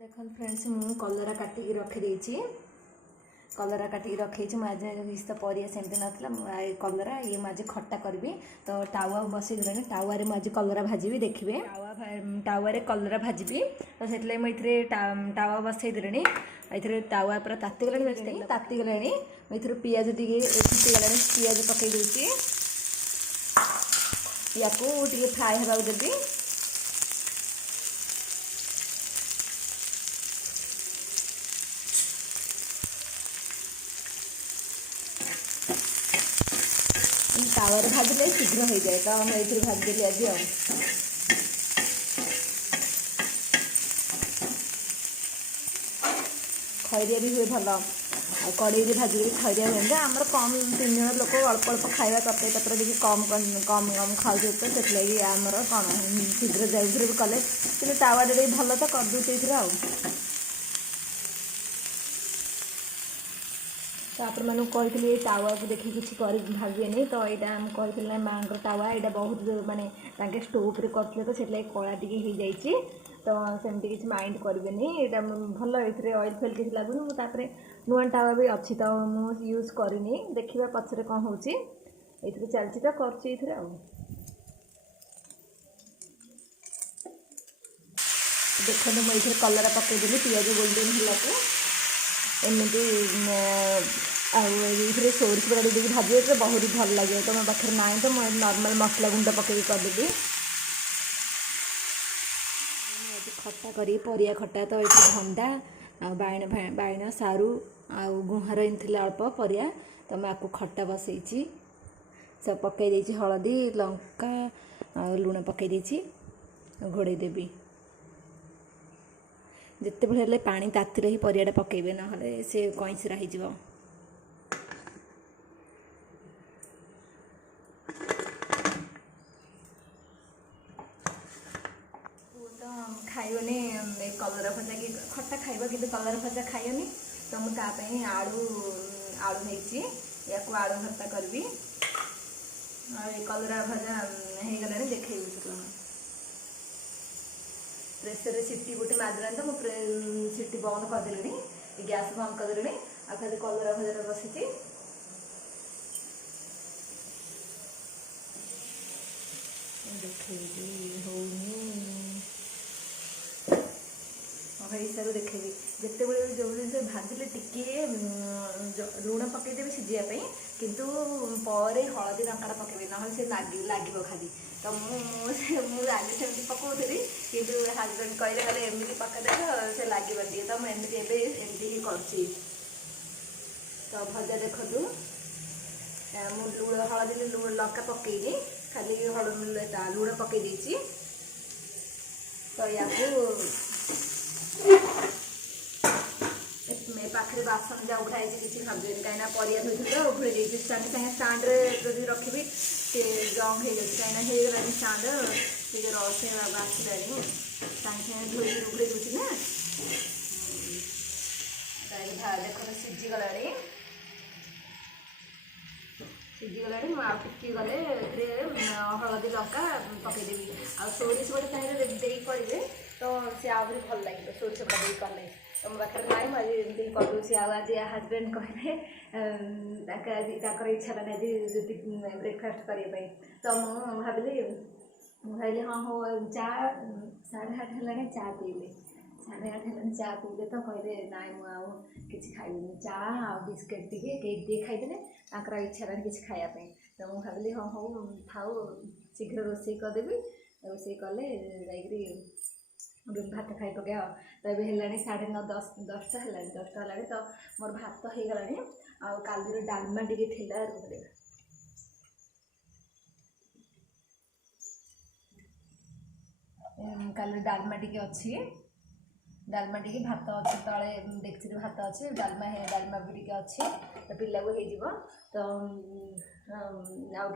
देखो फ्रेंड्स मु कलरा काटिकी रखी कलरा काटिकी रखी आज तो परिया सेमती नाला कलरा ये मुझे खट्टा करी तो टावा बसईगलानी टावर मुझे कलरा भाजी देखिए टावर कलरा भाजी तो से मुझे टावा बसईदे ये टावा पूरा तातीगला तातीगला ये पियाज टे फुटीगला पियाज पकई दूसरी या फ्राए होगा देवी टावर भाजले शीघ्र हो जाए तो मैं ये भाजदेली आज खैरिया भी हुए भल कड़े भाजी खैरिया हुए आमर कम 3 जन लोक अल्प अल्प खाଇବା तरकारी पत्र देखिए कम कम कम खाऊ तो से आमर कौन शीघ्र जाए भी कले कि टावाटे भल तो करदे तो आप कही टावा को देखिए किसी भावेनि तो यहाँ कही ना माँ टावा यहाँ बहुत मानने स्टोव करते तो से कला टी हो जाए तो सेमती किसी माइंड करेंगे यहाँ भल ये ऑयल फेल किसी लगुनि मुझे नुआ टावा भी अच्छी तो मुझे यूज करनी देखा पचर कौन हो चलती तो कर देखो मुझे कलरा पकईदेली पिज गोल्डन है एमती आगे सोरिष बड़ा देखिए भाजी तो बहुत भल लगे तो मो पाखे ना तो मैं नॉर्मल मसला गुंड पकई करदेली खट्टा करी परिया खट्टा तो ये भंडा बाइण सारू आउ गुहार इन अल्प परिया तो मैं आपको खट्टा बसई सब पकई हलदी लंका लुण पकई घोड़े देवी जिते बड़े पानी ताती रही परियाटा पकेबे ना से कईसरा हो खाइबनी कलरा भजा कि खट्टा खाइब कि कलरा भजा खाइबनी तो मुझे आलू आलू नहीं या आलू भर्ता करी कलरा भजा हो गला देखे प्रेसर सीटी गोटे मारदेला तो मुझे सीटी बंद करदेली गैस बंद करदेली आखिर कलरा भजा बसी हिसाब देखेबी जिते बड़े जो जिन भाजिले टी लुण पकईदेवी सीझापी किंतु पर हलदी लंका पकईबी ना से लगे खाली तो मुझे आगे सेमती पकाउली कि हजबैंड कहले गले एमती पकईदे से लगे तो मुझे एमती ही कर तो भजा देखु मुझे लुण हलदी लंका पकईनी खाली लुण पकई तो या पाखे बासन जा उठाई किसी भावेनि कहीं परिया धोई तो उठे सागे सागे स्टाण्ड रखी सी जंग हो कहीं होगला स्टाण्ड से रस आसला सागे सागे धोई उठे दूसरी ना देख सीझीगला टिकी गले हलदी लंका पकईदेवी आ सोरिष बड़े चाहिए करेंगे तो सी आहरी भल लगे सोरिष बड़ा दे कले तो मो पाखे ना मुझे करदे आज हजबैंड कहले आज इच्छा ना आज ब्रेकफास्ट करने तो भाविली हाँ हो चा 8:30 है चा पीले 8:30 है चा पीले तो कहले ना मुझे खाइबी चा आ बिस्किट टे केक टे खाईदे इच्छा ना कि खायापी तो मुझे भाविली हाँ हो थाऊ शीघ्र रोसे करदेवी रोसे कले भात खाई पके तो ये है 9:30 10टा है 10टा है तो मोर भात हो गला आलू डालमा टी काली डालमा टी अच्छी डालमा टी भात अच्छे तले डेक्ची भात अच्छे डालमा भी टी अच्छी तो पिला को हो तो आउ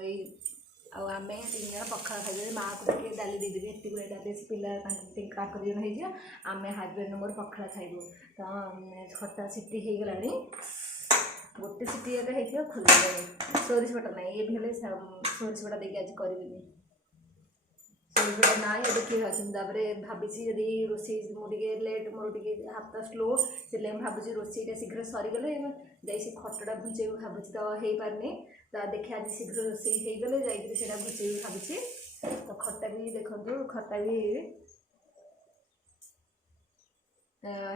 कि आम 3 जन पखाड़ खाई माँ को डाली देदेवी एत गुड़ा डाली पिला जन हो आम हजबैंड मोर पखाड़ खाइबू तो खट्टा सीटी हो गला गोटे सीटी हो खोल सोरिष बटा ना ये भी सोरिष बटा देखिए आज करी ସେଇଗୁଡ଼ା ନାହିଁ ଏବେ କିଏ ଅଛନ୍ତି। ତାପରେ ଭାବିଛି ଯଦି ରୋଷେଇ ମୁଁ ଟିକେ ଲେଟ୍, ମୋର ଟିକେ ହାତ ସ୍ଲୋ, ସେଥିଲାଗି ମୁଁ ଭାବୁଛି ରୋଷେଇଟା ଶୀଘ୍ର ସରିଗଲେ ଯାଇ ସେ ଖଟଟା ଭୁଞ୍ଚାଇବି ଭାବୁଛି, ତ ହେଇପାରୁନି। ତ ଦେଖିବା ଆଜି ଶୀଘ୍ର ରୋଷେଇ ହେଇଗଲେ ଯାଇକରି ସେଇଟା ଭୁଞ୍ଚାଇବି ଭାବୁଛି। ତ ଖଟା ବି ଦେଖନ୍ତୁ, ଖଟା ବି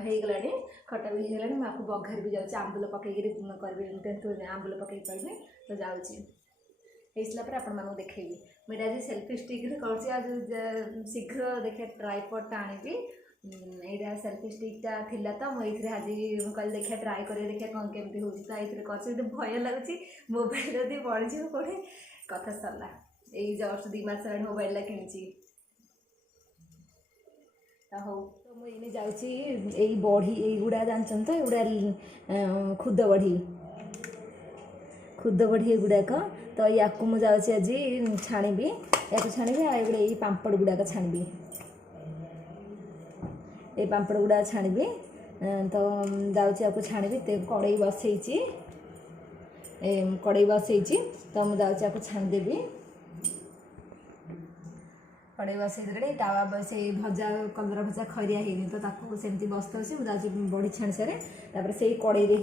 ହେଇଗଲାଣି, ଖଟା ବି ହେଇଗଲାଣି। ମୁଁ ଆକୁ ବଘାରି ବି ଯାଉଛି, ଆମ୍ବୁଲ ପକେଇକିରି କରିବି, ତେନ୍ତୁଳି ଆମ୍ବୁଲ ପକେଇକି କରିବି। ତ ଯାଉଛି, ହେଇସାରିଲା ପରେ ଆପଣମାନଙ୍କୁ ଦେଖେଇବି। ମୁଁ ଏଇଟା ଆଜି ସେଲ୍ଫି ଷ୍ଟିକ୍ରେ କରୁଛି। ଆଉ ଶୀଘ୍ର ଦେଖିବା ଟ୍ରାଇପଡ଼୍ଟା ଆଣିବି। ଏଇଟା ସେଲ୍ଫି ଷ୍ଟିକ୍ଟା ଥିଲା ତ ମୁଁ ଏଇଥିରେ ଆଜି ମୁଁ କହିଲି ଦେଖିବା ଟ୍ରାଏ କରିବା, ଦେଖିବା କ'ଣ କେମିତି ହେଉଛି। ତ ଏଇଥିରେ କରିଛି, ଯଦି ଭୟ ଲାଗୁଛି ମୋବାଇଲ ଯଦି ପଡ଼ିଯିବ କୋଉଠି କଥା ସରିଲା। ଏଇ ଜଷ୍ଟ 2 ମାସ ହେଲାଣି ମୋବାଇଲଟା କିଣିଛି। ହଉ, ତ ମୁଁ ଏଇନେ ଯାଉଛି ଏଇ ବଢ଼ି ଏଇଗୁଡ଼ା ଜାଣିଛନ୍ତି ତ, ଏଗୁଡ଼ା ଖୁଦ ବଢ଼ି ଏଗୁଡ଼ାକ। ତ ୟାକୁ ମୁଁ ଯାଉଛି ଆଜି ଛାଣିବି, ୟାକୁ ଛାଣିବି। ଆଉ ଏଗୁଡ଼ା ଏଇ ପାମ୍ପଡ଼ ଗୁଡ଼ାକ ଛାଣିବି, ଏଇ ପାମ୍ପଡ଼ ଗୁଡ଼ାକ ଛାଣିବି। ତ ଯାଉଛି ୟାକୁ ଛାଣିବି। କଡ଼େଇ ବସେଇଛି, ତ ମୁଁ ଯାଉଛି ୟାକୁ ଛାଣିଦେବି। କଡ଼େଇ ବସେଇ ଦେଲେ ତାୱା ସେଇ ଭଜା କଲରା ଭଜା ଖରିଆ ହେଇନି, ତ ତାକୁ ସେମିତି ବସିଥାଉଛି। ମୁଁ ଯାଉଛି ବଢ଼ି ଛାଣି ସାରେ, ତାପରେ ସେଇ କଡ଼େଇରେ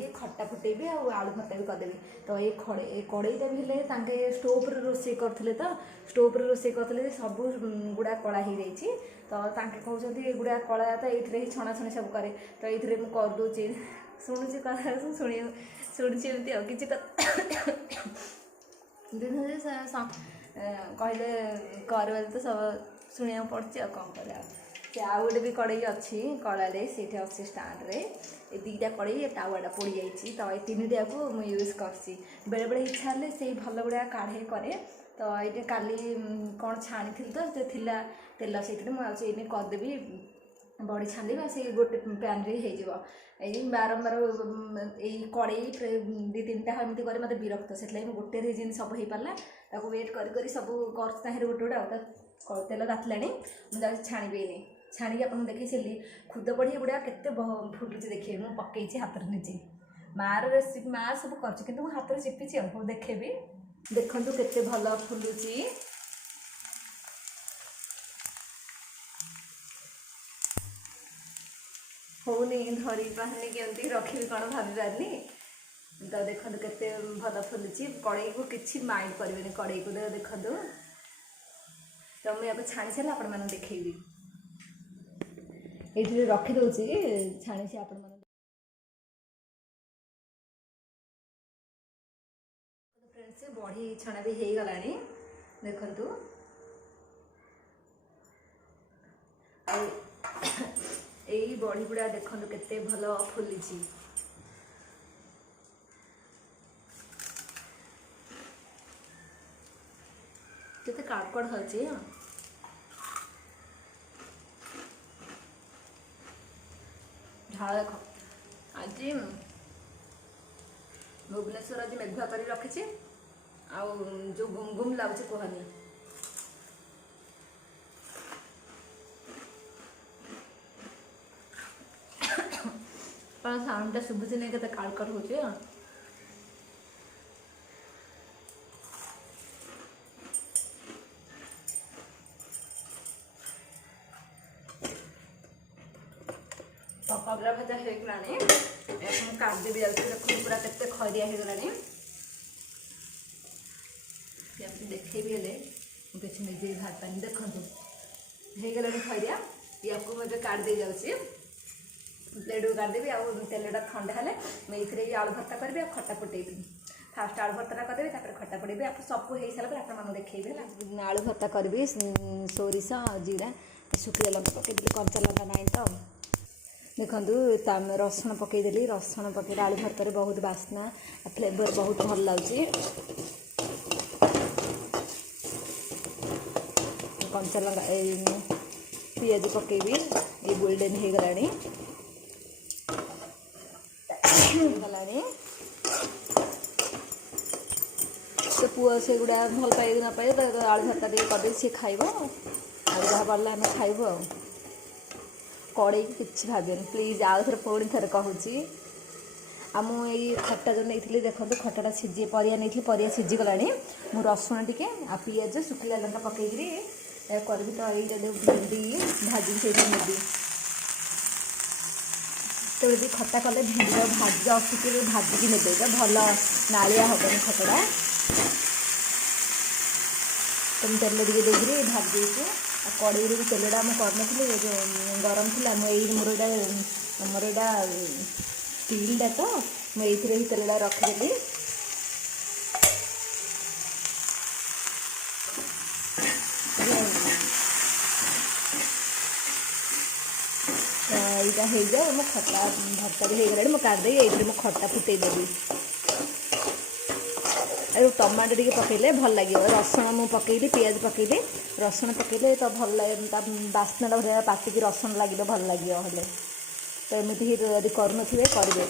ହିଁ ଖଟା ଫୁଟେଇବି ଆଉ ଆଳୁ ଭର୍ତ୍ତା ବି କରିଦେବି। ତ ଏଇ କଡ଼େଇଟା ବି ହେଲେ ତାଙ୍କେ ଷ୍ଟୋଭ୍ରେ ରୋଷେଇ କରିଥିଲେ, ତ ଷ୍ଟୋଭ୍ରେ ରୋଷେଇ କରିଥିଲେ ଯେ ସବୁ ଗୁଡ଼ା କଳା ହେଇଯାଇଛି। ତ ତାଙ୍କେ କହୁଛନ୍ତି ଏଗୁଡ଼ା କଳା, ତ ଏଇଥିରେ ହିଁ ଛଣାଛଣି ସବୁ କରେ। ତ ଏଇଥିରେ ମୁଁ କରିଦେଉଛି, ଶୁଣୁଛି କଥା ଶୁଣୁଛି ଏମିତି ଆଉ କିଛି କହିଲେ କରିବାରେ ତ ସବୁ ଶୁଣିବାକୁ ପଡ଼ୁଛି, ଆଉ କ'ଣ କରିବା। ସେ ଆଉ ଗୋଟେ ବି କଡ଼େଇ ଅଛି କଳାରେ, ସେଇଠି ଅଛି ଷ୍ଟାଣ୍ଡରେ। ଏ 2ଟା କଡ଼େଇ, ତାୱାଟା ପୋଡ଼ିଯାଇଛି। ତ ଏ 3ଟାକୁ ମୁଁ ୟୁଜ୍ କରିଛି। ବେଳେବେଳେ ଇଚ୍ଛା ହେଲେ ସେଇ ଭଲ ଗୁଡ଼ା କାଢ଼େ କରେ। ତ ଏଇଟା କାଲି କ'ଣ ଛାଣିଥିଲି ତ ସେ ଥିଲା ତେଲ, ସେଇଥିରେ ମୁଁ ଆଉଛି ଏଇନେ କରିଦେବି ବଢ଼ି ଛାଣିଦେବି। ଆଉ ସେଇ ଗୋଟେ ପ୍ୟାନ୍ରେ ହେଇଯିବ। ଏଇ ବାରମ୍ବାର ଏଇ କଡ଼େଇ 2-3ଟା ଏମିତି କରି ମୋତେ ବିରକ୍ତ, ସେଥିଲାଗି ମୁଁ ଗୋଟେରେ ଯେମିତି ସବୁ ହେଇପାରିଲା ତାକୁ ୱେଟ୍ କରି ସବୁ କରୁଛି ତାହିଁରେ ଗୋଟେ ଆଉ। ତା ତେଲ ତାତିଲାଣି, ମୁଁ ଯାଉଛି ଛାଣିବି। ଏଇନେ ଛାଣିକି ଆପଣଙ୍କୁ ଦେଖେଇଥିଲି ଖୁଦ ବଢ଼ି ଏଗୁଡ଼ା କେତେ ଫୁଟୁଛି ଦେଖିବେ। ମୁଁ ପକେଇଛି ହାତରେ ନିଜେ, ମାଆର ରେସିପି, ମାଆ ସବୁ କରୁଛି କିନ୍ତୁ ମୁଁ ହାତରେ ଚିପିଛି ଆଉ। ହଉ ଦେଖେଇବି, ଦେଖନ୍ତୁ କେତେ ଭଲ ଫୁଲୁଛି। ହଉନି, ଧରି ପାରୁନି, କେମିତି ରଖିବି କ'ଣ ଭାବିପାରିନି। ତ ଦେଖନ୍ତୁ କେତେ ଭଲ ଫୁଲୁଛି। କଡ଼େଇକୁ କିଛି ମାଇଣ୍ଡ କରିବେନି, କଡ଼େଇକୁ ଦେଖନ୍ତୁ। ତ ମୁଁ ୟାକୁ ଛାଣି ସାରିଲେ ଆପଣମାନଙ୍କୁ ଦେଖେଇବି। ଏଇଥିରେ ରଖିଦେଉଛି, ଛାଣିଛି ଆପଣମାନଙ୍କୁ। ଫ୍ରେଣ୍ଡସ୍, ବଢ଼ି ଛଣା ବି ହେଇଗଲାଣି, ଦେଖନ୍ତୁ। ଆଉ ଏଇ ବଢ଼ି ଗୁଡ଼ା ଦେଖନ୍ତୁ କେତେ ଭଲ ଫୁଲିଛି। କେତେ କାଡ଼କଡ଼ ହେଉଛି। ଝାଳ ଦେଖ, ଆଜି ଭୁବନେଶ୍ୱର ଆଜି ମେଘୁଆ କରି ରଖିଛି, ଆଉ ଯେଉଁ ଗୁମ୍ ଗୁମ୍ ଲାଗୁଛି କୁହନି। କ'ଣ ସାଉଣ୍ଡଟା ଶୁଭୁଛି ନାହିଁ, କେତେ କାଡ଼କଡ଼ ହେଉଛି। କଲରା ଭଜା ହେଇଗଲାଣି, ମୁଁ କାଢ଼ିଦେବି ଯାଉଛି। ଦେଖନ୍ତୁ ପୁରା କେତେ ଖରିଆ ହେଇଗଲାଣି। ଏମିତି ଦେଖେଇବି ହେଲେ ମୁଁ କିଛି ନିଜେ ବି ଭାବିପାରିନି। ଦେଖନ୍ତୁ ହେଇଗଲାଣି ଖରିଆ। ୟାକୁ ମୁଁ ଏବେ କାଢ଼ିଦେଇ ଯାଉଛି, ପ୍ଲେଟ୍କୁ କାଢ଼ିଦେବି। ଆଉ ତେଲଟା ଥଣ୍ଡା ହେଲେ ମୁଁ ଏଇଥିରେ ଆଳୁ ଭର୍ତ୍ତା କରିବି ଆଉ ଖଟା ଫୁଟେଇବି। ଫାଷ୍ଟ ଆଳୁ ଭର୍ତ୍ତାଟା କରିଦେବି, ତାପରେ ଖଟା ଫୁଟେଇବି। ସବୁ ହେଇସାରିଲା ପରେ ଆପଣମାନଙ୍କୁ ଦେଖେଇବି ହେଲା। ଆଳୁ ଭର୍ତ୍ତା କରିବି, ସୋରିଷ ଜିରା ଶୁଖିଲା ଲଙ୍କା ପକେଇଦେଲି, କଞ୍ଚା ଲଙ୍କା ନାହିଁ ତ। ଦେଖନ୍ତୁ ରସୁଣ ପକେଇଦେଲି, ରସୁଣ ପକେଇଲେ ଆଳୁ ଭର୍ତ୍ତାରେ ବହୁତ ବାସ୍ନା, ଫ୍ଲେଭର ବହୁତ ଭଲ ଲାଗୁଛି। କଞ୍ଚା ଲଙ୍କା ପିଆଜ ପକେଇବି, ଏଇ ଗୋଲ୍ଡେନ୍ ହେଇଗଲାଣି। ସେ ପୁଅ ସେଗୁଡ଼ା ଭଲ ପାଇ ନ ପାଇ ଆଳୁ ଭର୍ତ୍ତା ଟିକେ କରିଦେବି, ସିଏ ଖାଇବ। ଆଉ ଯାହା ପଡ଼ିଲେ ଆମେ ଖାଇବୁ ଆଉ। କଡ଼େଇକି କିଛି ଭାବିବେନି ପ୍ଲିଜ୍, ଆଉ ଥରେ ପୁଣି ଥରେ କହୁଛି, आ मु खटा जो नहीं देखो खटाटा सीझे परिया नहीं परिया सीझीगला मु रसुण टिके आ पिज शुखिला लंका पकईकरी करी तो ये भेंडी भाजी से नेबी तो यदि खटा कले भेंडी भाज टिके भाजिकी नेबे भल नालिया हेनी खटाटा तुम तेल टे देखिए भाजी कड़े तेलटा मुझे जो गरम थी मोर यहाँ स्टीलटा तो मुझे तेलटा रखिदेली यहाँ हो जाए मो खटा भर्ता भी हो गला मुझे ये खटा फुटेदेवी टमाटो टे पकईले भल लगे रसुण मुझे पकईली पिज पकईली रसुण पकईले तो भल लगे बास्ना भाई पाटिकी रसुण लगे भल लगे हेल्ले तो एमती यदि करें करेंगे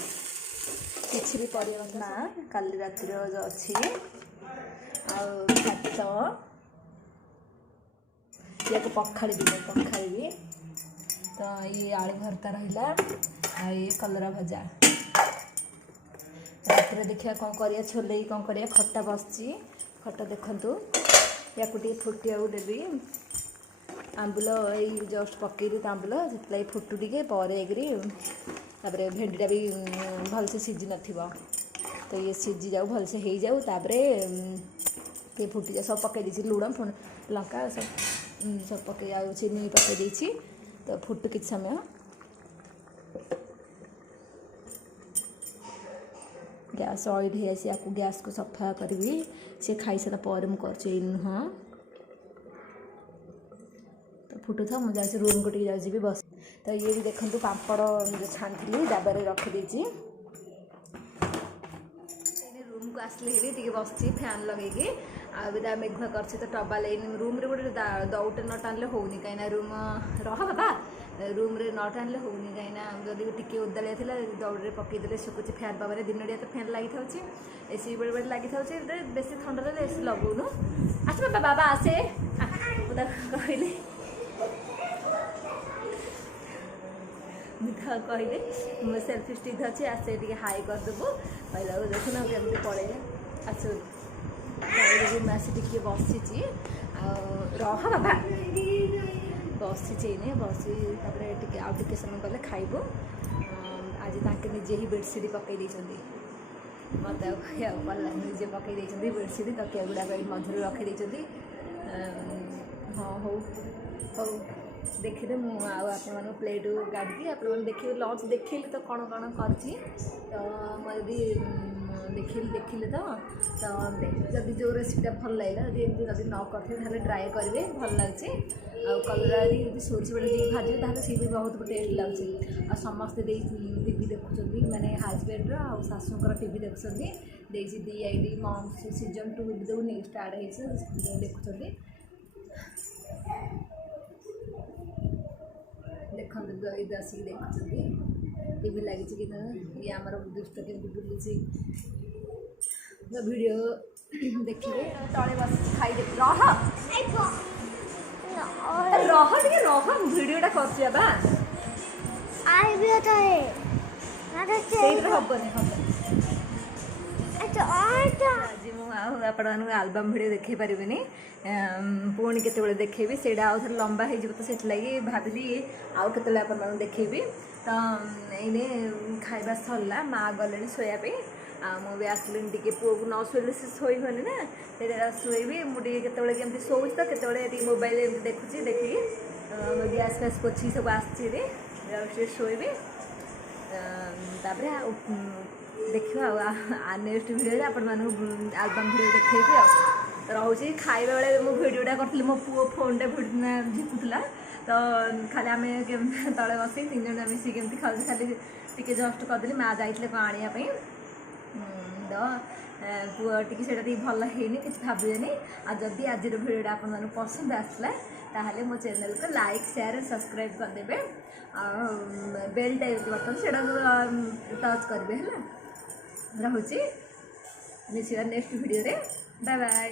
किसी भी परिया ना काली रात जो अच्छी भात या पखाड़ी पखाड़ी तो ये आलू भर्ता रहा ये कलरा भजा रात देखिए कौन करिया छोले कौन करिया खट्टा बसची खट्टा देखु या फुटिया देवी आंबुल ये जस्ट पकईली तो आंबुल से फुटू टे पर भेंडीटा भी भलसे सीझी न तो ये सीझी जाऊ भलसे हो जाऊ ये फुटी जा सब पकई देती लुण लंका सब पकई आ चीनी पकई देती तो फुटू किसी समय गैस ऑयल है आपको गैस को सफा करी सी खाई सारा पर मुझे नुह तो फुटू था मुझे रूम को जाऊँगी बस तो ये भी देखो पापड़ जो छाणी डाबारे रखीदे रूम को आसले बस फैन लगे आदा मेघुआ कर तो टबा लेनी रूम रे गोटे दौटे न टाणिले होनी कहीं रूम रह बाबा रूम रे न टाणिले होनी कहीं जब टी ओदालिया थी दौड़े पकईदे शुकुच फैन पावे दिन तो फैन लगी था एसी बेले बेले लगी था बेस थंडा रही एसी लगौनु आस बाबा बाबा आसे कहली कहले मो सेल्फी स्टिक अच्छी आसे टे हाई करदेबू कहला देखुना केमती पड़े आसो आसी टे बसी रह बाबा बसी बसी आउ टे समय गले खाइबू आज ताके निजे ही बेडसीट पकई मत भल निजे पकई बेडसीट तकिया गुड़ाक मझे रखी हाँ हो हो देखिए मुझे प्लेट गाड़ी आप देखिए लंच देखिए तो कौन कौन कर मुझे देखिले तो जब जो रेसिपीटा भल लगे जब न करते ट्राए करेंगे भल लगे कलरा यदि सोरिष बड़े भाजे तो सी भी बहुत टेस्ट लगे समस्ते टीवी देखुं मैंने हजबैंड शाशुर टीवी देखुं DID मॉम्स सीजन 2 भी देनी स्टार्ट हो देखुं देखते ये आसिक देखुं टीवी लगी कि ये आमर दुष्ट के बुलूसी वीडियो देखिए तले बस खाई रह रह वीडियोटा कर आज मुझे आलबम भिडियो देखे पारिनी पुणी केतबेले देखेबी सेटा आउ थे लंबा हो तो से भाविली आउ केतबेले आपन देखेबी तो ये खाइबा सरला माँ गले शोयापी मुझे आसली टे पुआ को न शोले से शोबनी ना से शोबी मुझे केतबेले केमती शोच तो केतबेले मोबाइल एमती देखुची देखी गैस फैस पोछी सब आसचे शोबी देखिए नेक्स्ट वीडियो आपण आलबम भिडियो देखेबी रोचे खाइबा बेले मो भिडियोटा करी मो पु फोन झिकुला तो खाली आम तले बस तीन जन मिसिक केमती खाऊ खाली टी जस्ट करदेली माँ जाइए कौन आने तो पुआ टी भल है कि भावेनि आदि आज भिडियोटा आप पसंद आसला ताहले मो चैनल को लाइक शेयर सब्सक्राइब करदे बेल टाइप बटन से टच करेंगे है रोचे मिसिया नेक्स्ट वीडियो रे बाय बाय।